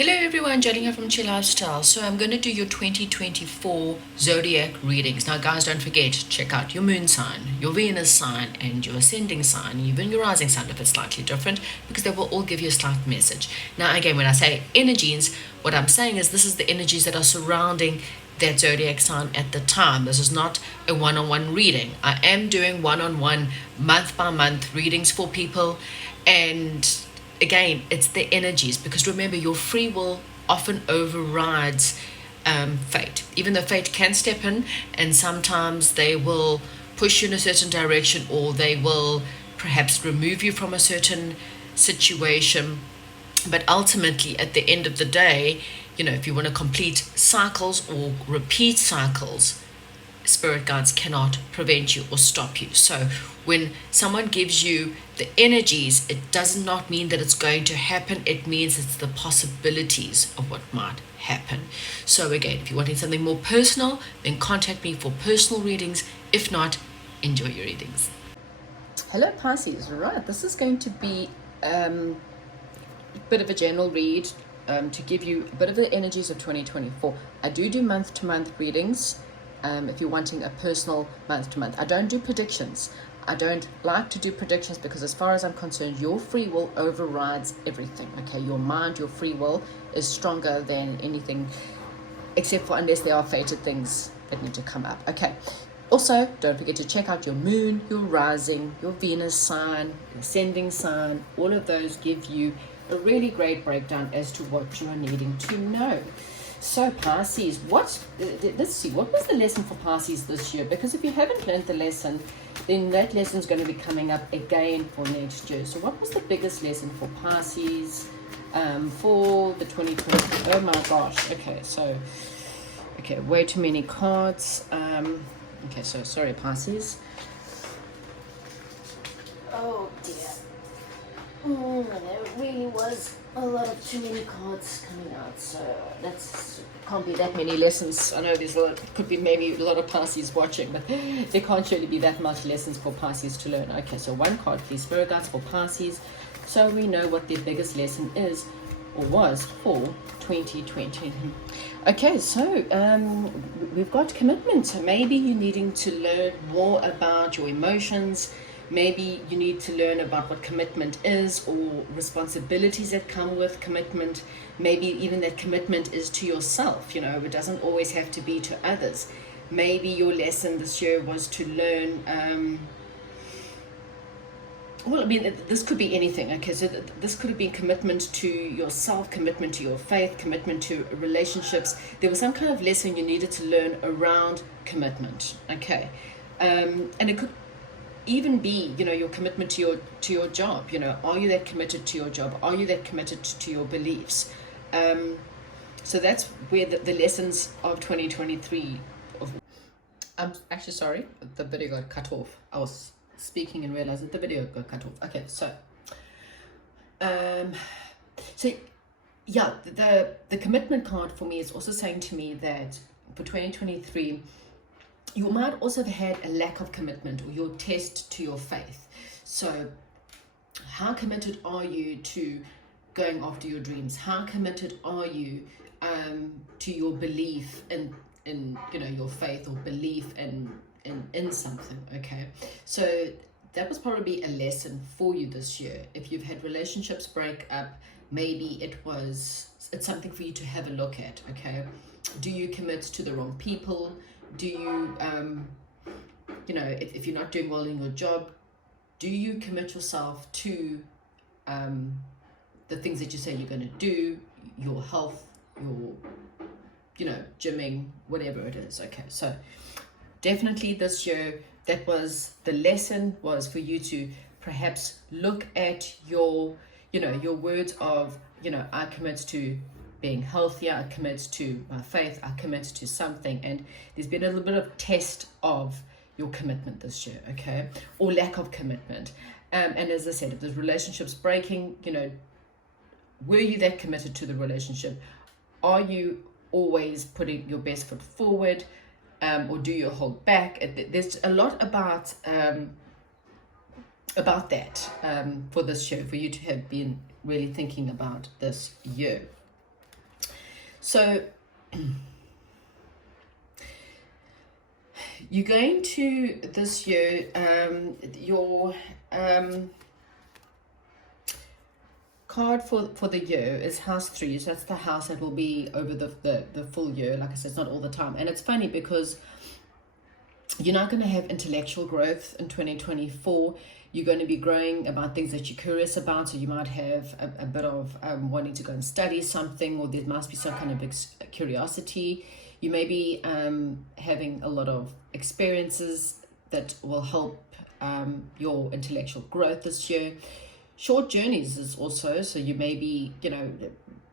Hello everyone, Jolene here from Chill Lifestyle. So I'm going to do your 2024 zodiac readings. Now guys, don't forget, check out your moon sign, your Venus sign, and your ascending sign, even your rising sign if it's slightly different, because they will all give you a slight message. Now again, when I say energies, what I'm saying is this is the energies that are surrounding that zodiac sign at the time. This is not a one-on-one reading. I am doing one-on-one, month by month readings for people, and again, it's the energies, because remember, your free will often overrides fate. Even though fate can step in, and sometimes they will push you in a certain direction, or they will perhaps remove you from a certain situation. But ultimately, at the end of the day, if you want to complete cycles or repeat cycles, spirit guides cannot prevent you or stop you. So when someone gives you the energies, it does not mean that it's going to happen. It means it's the possibilities of what might happen. So again, if you're wanting something more personal, then contact me for personal readings. If not, enjoy your readings. Hello Pisces. Right, this is going to be a bit of a general read to give you a bit of the energies of 2024. I do month-to-month readings. If you're wanting a personal month-to-month. I don't do predictions. I don't like to do predictions because, as far as I'm concerned, your free will overrides everything. Okay, your mind, your free will is stronger than anything, except for unless there are fated things that need to come up. Okay, also don't forget to check out your moon, your rising, your Venus sign, your ascending sign. All of those give you a really great breakdown as to what you are needing to know. So Pisces, let's see, what was the lesson for Pisces this year? Because if you haven't learned the lesson, then that lesson is going to be coming up again for next year. So what was the biggest lesson for Pisces for the 2020? Oh my gosh. Okay, way too many cards. Okay, so sorry, Pisces. Oh dear. There really was a lot of too many cards coming out, so that's can't be that many lessons. I know could be maybe a lot of Pisces watching, but there can't really be that much lessons for Pisces to learn. Okay, so one card please, Spirit Guides for Pisces, so we know what their biggest lesson is or was for 2020. Okay, so we've got commitment. So maybe you're needing to learn more about your emotions. Maybe you need to learn about what commitment is, or responsibilities that come with commitment. Maybe even that commitment is to yourself. It doesn't always have to be to others. Maybe your lesson this year was to learn, this could be anything. Okay, so this could have been commitment to yourself, commitment to your faith, commitment to relationships. There was some kind of lesson you needed to learn around commitment. Okay, and it could even be your commitment to your job. Are you that committed to your job? Are you that committed to your beliefs? So that's where the lessons of 2023 I'm actually sorry, the video got cut off. I was speaking and realized that the video got cut off. Okay, so yeah, the commitment card for me is also saying to me that for 2023 you might also have had a lack of commitment, or your test to your faith. So how committed are you to going after your dreams? How committed are you to your belief in your faith, or belief in something? Okay, so that was probably a lesson for you this year. If you've had relationships break up, maybe it's something for you to have a look at. Okay, do you commit to the wrong people? Do you if you're not doing well in your job, do you commit yourself to the things that you say you're going to do, your health, your gymming, whatever it is? Okay, so definitely this year, that was the lesson, was for you to perhaps look at your words of, I commit to being healthier, I commit to my faith, I commit to something. And there's been a little bit of test of your commitment this year, okay, or lack of commitment. And as I said, if the relationship's breaking, were you that committed to the relationship? Are you always putting your best foot forward, or do you hold back? There's a lot about that for this year, for you to have been really thinking about this year. So you're going to this year, your card for the year is house 3. So that's the house that will be over the full year. Like I said, it's not all the time. And it's funny because you're not going to have intellectual growth in 2024. You're going to be growing about things that you're curious about. So you might have a bit of wanting to go and study something, or there must be some kind of curiosity. You may be having a lot of experiences that will help your intellectual growth this year. Short journeys is also, so you may be,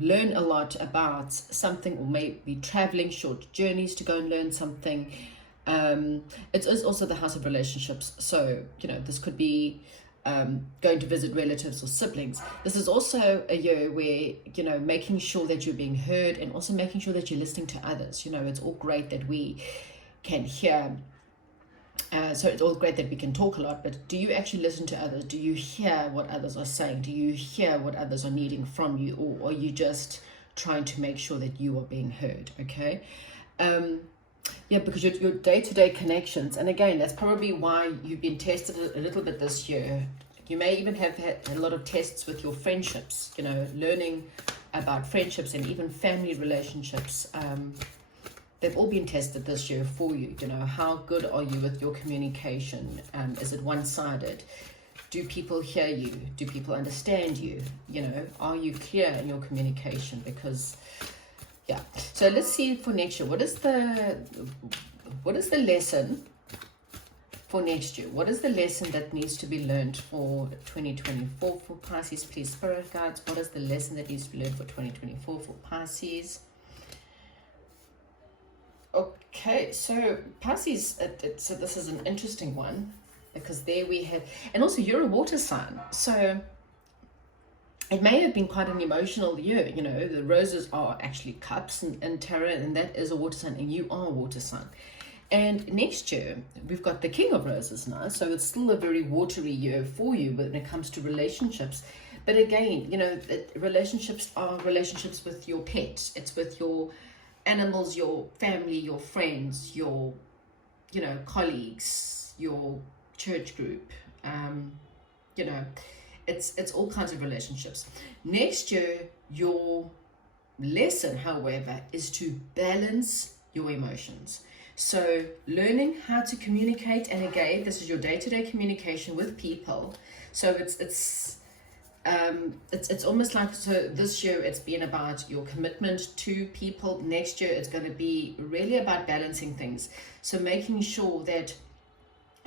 learn a lot about something, or maybe traveling short journeys to go and learn something. It is also the house of relationships. So, this could be going to visit relatives or siblings. This is also a year where, making sure that you're being heard, and also making sure that you're listening to others. It's all great that we can hear. So it's all great that we can talk a lot, but do you actually listen to others? Do you hear what others are saying? Do you hear what others are needing from you? Or are you just trying to make sure that you are being heard? Okay. Because your day-to-day connections, and again, that's probably why you've been tested a little bit this year. You may even have had a lot of tests with your friendships, learning about friendships and even family relationships. They've all been tested this year for you. How good are you with your communication? Is it one-sided? Do people hear you? Do people understand you? Are you clear in your communication? Because so let's see for next year. What is the lesson for next year? What is the lesson that needs to be learned for 2024 for Pisces? Please, spirit guides, what is the lesson that needs to be learned for 2024 for Pisces? Okay, so Pisces, so this is an interesting one, because there we have, and also you're a water sign, so it may have been quite an emotional year. The roses are actually cups in tarot, and that is a water sign, and you are a water sign. And next year, we've got the King of Roses now, so it's still a very watery year for you when it comes to relationships. But again, relationships are relationships with your pet. It's with your animals, your family, your friends, your, colleagues, your church group, It's all kinds of relationships. Next year, your lesson, however, is to balance your emotions. So learning how to communicate, and again, this is your day-to-day communication with people. So it's almost like, so this year it's been about your commitment to people. Next year it's going to be really about balancing things. So making sure that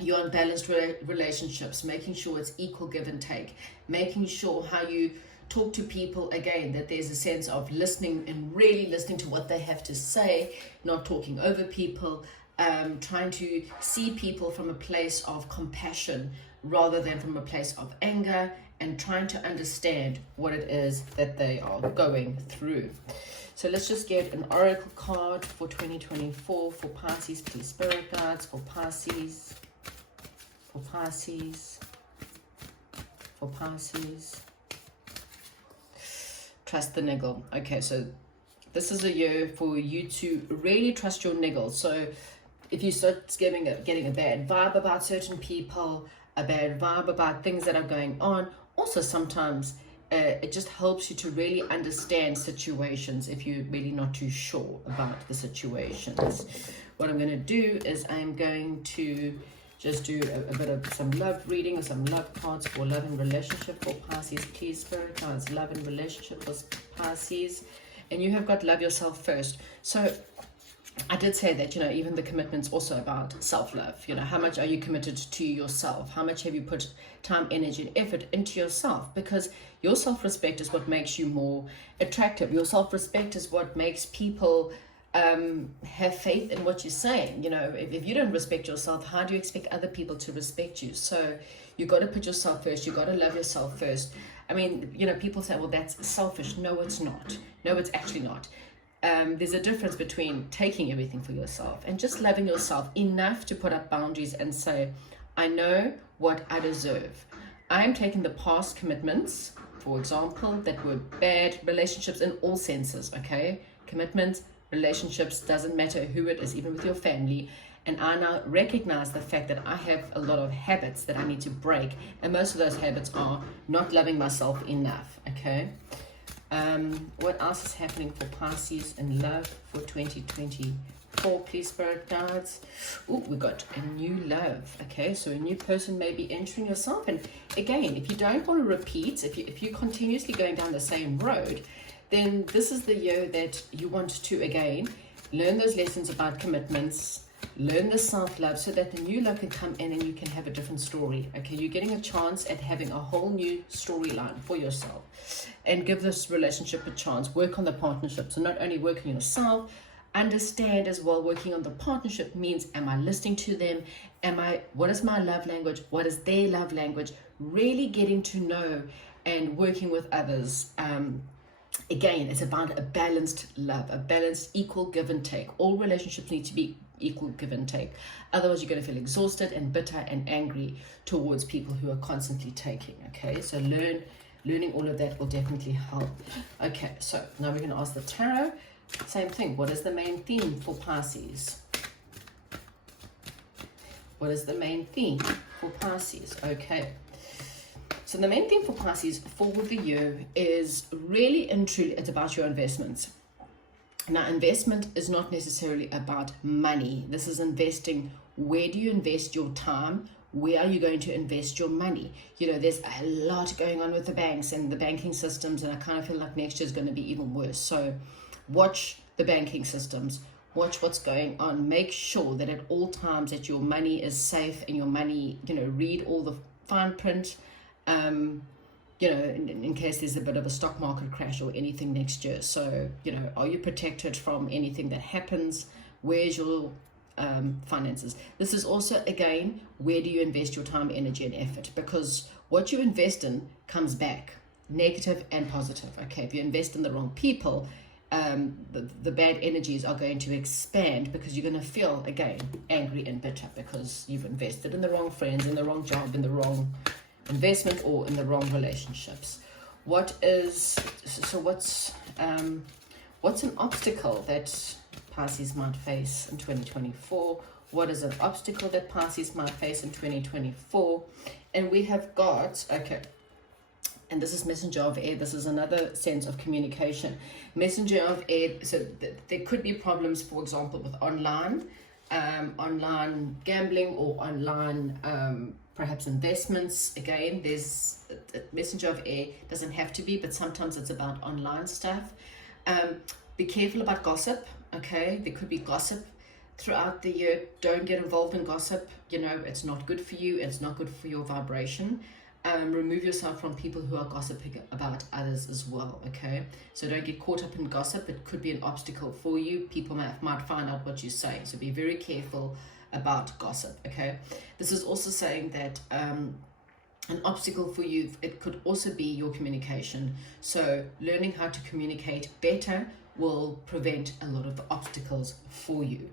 you're on balanced relationships, making sure it's equal give and take, making sure how you talk to people, again, that there's a sense of listening and really listening to what they have to say, not talking over people, trying to see people from a place of compassion rather than from a place of anger, and trying to understand what it is that they are going through. So let's just get an oracle card for 2024 for Pisces, please, spirit guides, for Pisces. For Pisces, for Pisces. Trust the niggle. Okay, so this is a year for you to really trust your niggle. So if you start getting a bad vibe about certain people, a bad vibe about things that are going on, also sometimes it just helps you to really understand situations if you're really not too sure about the situations. What I'm going to do is I'm going to just do a bit of some love reading or some love cards for love and relationship for Pisces. Please, spirit guides, love and relationship for Pisces. And you have got love yourself first. So I did say that, even the commitment's also about self-love. How much are you committed to yourself? How much have you put time, energy, and effort into yourself? Because your self-respect is what makes you more attractive. Your self-respect is what makes people have faith in what you're saying. If you don't respect yourself, how do you expect other people to respect you? So you got to put yourself first. You got to love yourself first. I mean, people say, well, that's selfish. No, it's not. No, it's actually not. There's a difference between taking everything for yourself and just loving yourself enough to put up boundaries and say, I know what I deserve. I'm taking the past commitments for example, that were bad relationships in all senses, okay? Commitments, relationships, doesn't matter who it is, even with your family. And I now recognize the fact that I have a lot of habits that I need to break. And most of those habits are not loving myself enough, okay? What else is happening for Pisces in love for 2024, please, spirit guides? Oh, we got a new love. Okay, so a new person may be entering yourself. And again, if you don't want to repeat, if you're continuously going down the same road, then this is the year that you want to, again, learn those lessons about commitments, learn the self-love, so that the new love can come in and you can have a different story. Okay, you're getting a chance at having a whole new storyline for yourself, and give this relationship a chance. Work on the partnership. So not only working on yourself, understand as well, working on the partnership means, am I listening to them? What is my love language? What is their love language? Really getting to know and working with others. Again, it's about a balanced love, a balanced equal give and take. All relationships need to be equal give and take. Otherwise, you're going to feel exhausted and bitter and angry towards people who are constantly taking. Okay, so learning all of that will definitely help. Okay, so now we're going to ask the tarot. Same thing. What is the main theme for Pisces? What is the main theme for Pisces? Okay. So the main thing for Pisces for the year is really and truly, it's about your investments. Now, investment is not necessarily about money. This is investing. Where do you invest your time? Where are you going to invest your money? You know, there's a lot going on with the banks and the banking systems, and I kind of feel like next year is going to be even worse. So watch the banking systems. Watch what's going on. Make sure that at all times that your money is safe and your money, you know, read all the fine print. You know, in case there's a bit of a stock market crash or anything next year. So, you know, are you protected from anything that happens? Where's your finances? This is also, again, where do you invest your time, energy, and effort? Because what you invest in comes back, negative and positive. Okay, if you invest in the wrong people, the bad energies are going to expand, because you're going to feel, again, angry and bitter because you've invested in the wrong friends, in the wrong job, in the wrong investment, or in the wrong relationships. What's an obstacle that Pisces might face in 2024? What is an obstacle that Pisces might face in 2024? And we have got, okay, and this is messenger of air. This is another sense of communication. Messenger of air, so there could be problems, for example, with online gambling, or online perhaps investments. Again, there's a messenger of air, doesn't have to be, but sometimes it's about online stuff. Be careful about gossip. Okay, there could be gossip throughout the year. Don't get involved in gossip. You know, it's not good for you. It's not good for your vibration. Remove yourself from people who are gossiping about others as well. Okay, so don't get caught up in gossip. It could be an obstacle for you. People might find out what you're saying, so be very careful about gossip. Okay, this is also saying that an obstacle for you, it could also be your communication. So learning how to communicate better will prevent a lot of the obstacles for you.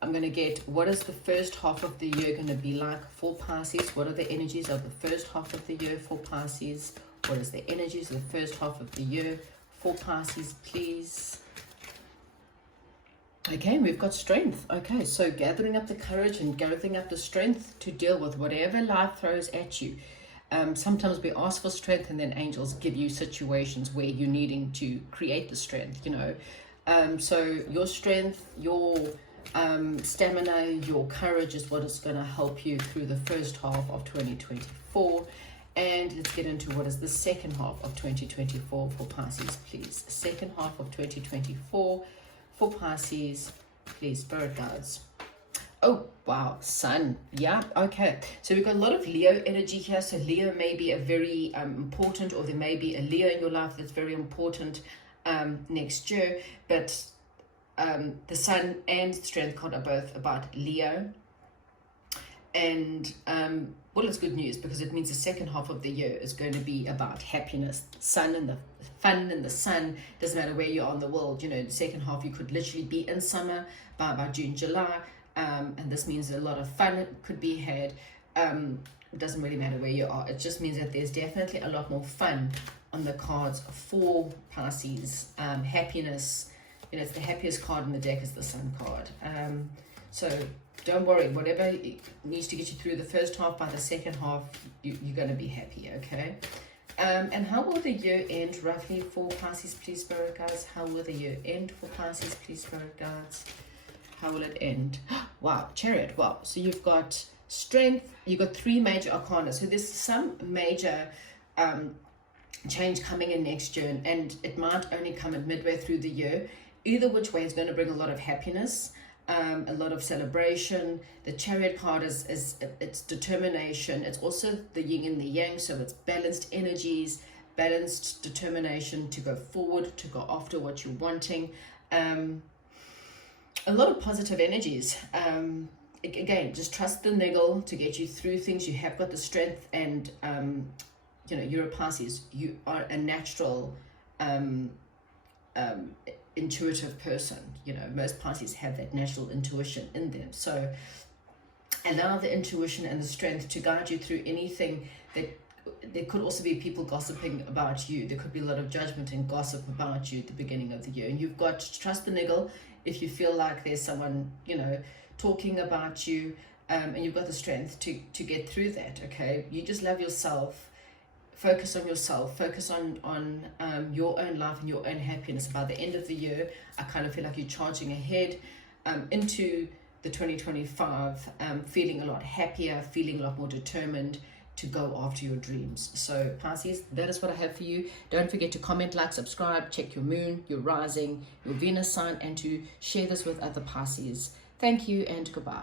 I'm going to get, what is the first half of the year going to be like for Pisces? What are the energies of the first half of the year for Pisces? What is the energies of the first half of the year for Pisces, please? Okay, we've got strength. Okay, so gathering up the courage and gathering up the strength to deal with whatever life throws at you. Sometimes we ask for strength, and then angels give you situations where you're needing to create the strength, you know. So your strength, your stamina, your courage is what is going to help you through the first half of 2024. And let's get into what is the second half of 2024 for Pisces, please. Second half of 2024 for Pisces, please, spirit guides. Oh, wow, Sun. Yeah, okay. So we've got a lot of Leo energy here. So Leo may be a very important, or there may be a Leo in your life that's very important next year. But the Sun and Strength card are both about Leo. And, well, it's good news, because it means the second half of the year is going to be about happiness. Sun and the fun and the sun, doesn't matter where you are in the world. You know, the second half, you could literally be in summer by June, July. And this means a lot of fun could be had. It doesn't really matter where you are. It just means that there's definitely a lot more fun on the cards for Pisces. Happiness, it's the happiest card in the deck is the Sun card. So don't worry, whatever needs to get you through the first half, by the second half, you're going to be happy, okay? And how will the year end roughly for Pisces, please, Spirit Guides? How will the year end for Pisces, please, Spirit Guides? How will it end? Wow, Chariot. Wow. So you've got Strength. You've got 3 major arcana. So there's some major change coming in next year, and it might only come at midway through the year. Either which way is going to bring a lot of happiness, a lot of celebration. The Chariot card is it's determination. It's also the yin and the yang, so it's balanced energies, balanced determination to go forward, to go after what you're wanting. A lot of positive energies. Again, just trust the niggle to get you through things. You have got the strength, and you're a Pisces. You are a natural intuitive person. Most Pisces have that natural intuition in them. So allow the intuition and the strength to guide you through anything. That there could also be people gossiping about you. There could be a lot of judgment and gossip about you at the beginning of the year, and you've got to trust the niggle. If you feel like there's someone talking about you, and you've got the strength to get through that, okay? You just love yourself. Focus on yourself, focus on your own life and your own happiness. By the end of the year, I kind of feel like you're charging ahead into the 2025, feeling a lot happier, feeling a lot more determined to go after your dreams. So Pisces, that is what I have for you. Don't forget to comment, like, subscribe, check your moon, your rising, your Venus sign, and to share this with other Pisces. Thank you and goodbye.